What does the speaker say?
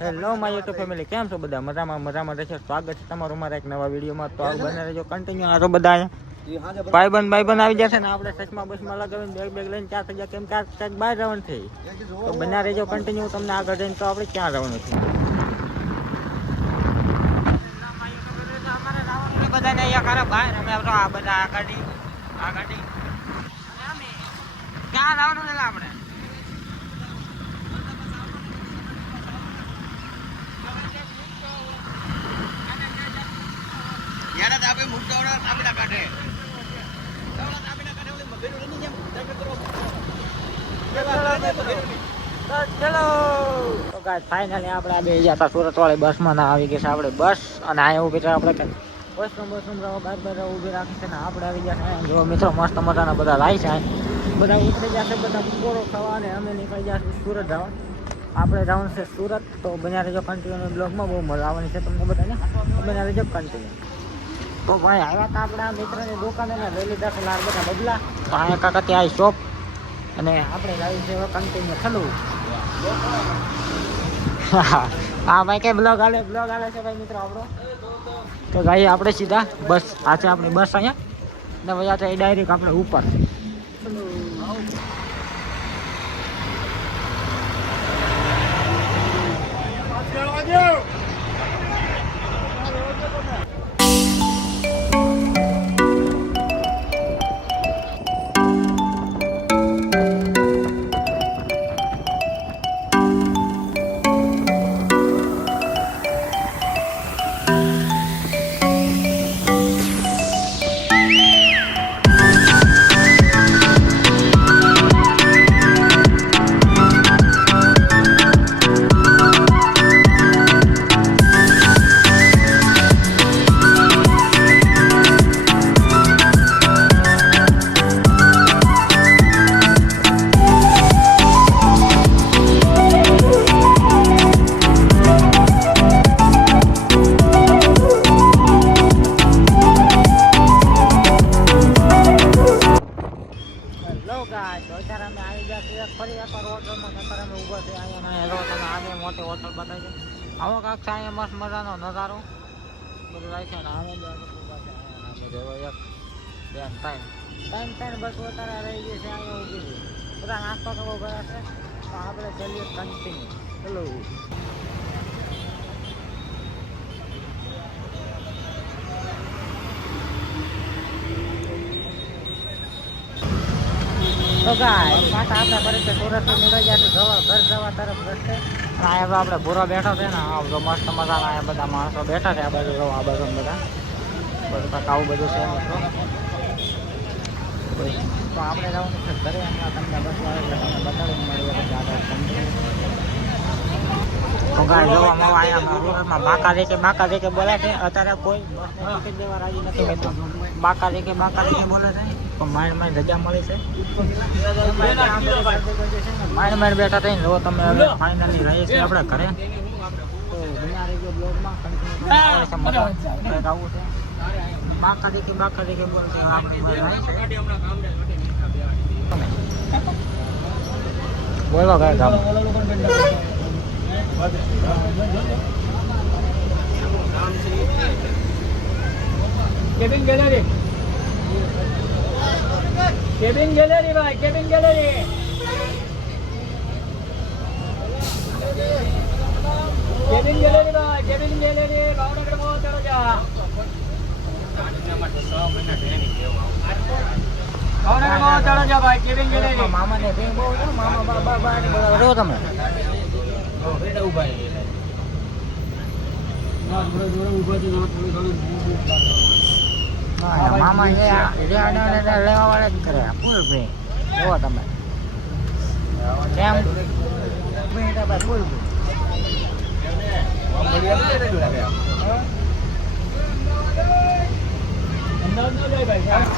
Hello my YouTube family, કેમ છો બધા? મજામાં રહેશો? સ્વાગત છે તમારું મારા એક નવા વિડીયોમાં. તો આવું બને રહેજો કન્ટિન્યુ. આ તો બધા ભાઈબંધ આવી જશે ને આપણે સચમાં બસમાં લગાવીને બેગ લઈને 4 થઈ કેમ ક્યાંક બહાર જવાનું થઈ. તો બન્યા રહેજો કન્ટિન્યુ. તમને આગળ જઈને તો આપણે ક્યાં જવાનું છે બધાને અહીંયા ખરા બહાર અમે તો આ બધા આ ગાડી ક્યાં જવાનું છે આપણે? ફાઇનલી આપણે બે ગયા હતા સુરત વાળી બસમાં ના આવી ગઈ છે આપણે બસ. અને અહીંયા ઉભી આપણે બસ બાર ઉભી રાખી છે ને આપણે આવી ગયા છે. જો મિત્રો મસ્ત મજાના બધા લાય છે, બધા ઉતરી જશે, બધા પૂરો થવા અને અમે નીકળી જશે સુરત જવા. આપણે જવાનું છે સુરત. તો બન્યા રહેજો કન્ટિન્યુ. બ્લોગમાં બહુ મજા આવવાની છે તમને બધાને. બન્યા રહેજો કન્ટિન્યુ. તો ભાઈ આવ્યા હતા આપણા મિત્રની દુકાને ને લઈ લીધા છે લાલ બધા બબલા. તો અહીંયા કાકા ત્યાં શોપ અને આપણે લાવી છે કન્ટિન્યુ થલું. હા ભાઈ કે બ્લોગ હાલે છે ભાઈ મિત્રો આપણો. તો ગાઈ આપણે સીધા બસ આ છે આપણી બસ અહીંયા ને વયા છે ડાયરેક્ટ આપણે ઉપર. ફરી એકવાર હોટલમાં અત્યારે અમે ઊભા છે અહીંયા. તમે આજે મોટી હોટલ બતાવી છે. આવો કાંક છે અહીંયા મસ્ત મજાનો નજારો બધું થાય છે. ને અમે ઊભા છે અહીંયા. એક ત્રણ બસ વધારે રહી ગઈ છે અહીંયા ઊભી છે. બધા નાસ્તો કરવો ગયા છે. તો આપણે ચલીએ કન્ટિન્યુ. ચલો તો ગાય પાછા આપણે ફરી સુરત નીકળી જાય ઘર જવા તરફ રસ્તે. અહીંયા આપણે ભૂરો બેઠો છે ને આ મસ્ત મજાના અહીંયા બધા માણસો બેઠા છે. આ બાજુ જો આ બાજુ બધા કાંક આવું બધું છે મિત્રો. તો આપણે જવાનું છે ઘરે. હમણાં તમને બસ વાળે એટલે તમને બતાડી મળીએ પછી આગળ. તો ગાય જોવા મળવા અહીંયા સુરતમાં બાકા દેકે બોલે છે. અત્યારે કોઈ બસને ટિકિટ દેવા રાજી નથી બેઠો. બાકા દેકે બોલે છે. માઇન્ડ રજા મળી છે. માઇન્ડ બેઠા થઈને જો તમે હવે ફાઇનલી રહીએ છીએ આપણે ઘરે. તો બન્યા રહેજો બ્લોગમાં કન્ટિન્યુ. આવું છે બાકા દેકે બોલશે બોલો કઈ કામ કેબિન ગેલેરી ભાઈ, કેબિન ગેલેરી ભાઈ, કેબિન ગેલેરી ભાવનગર માં તળોજા. ભાઈ કેબિન ગેલેરી. મામાને બહુ મામા બાબા બરાબર તમે મામા લેવા વાળા જ કરે ફૂલ ભાઈ. જુઓ તમે કેમ ફૂલ અમદાવાદ ન જાય ભાઈ.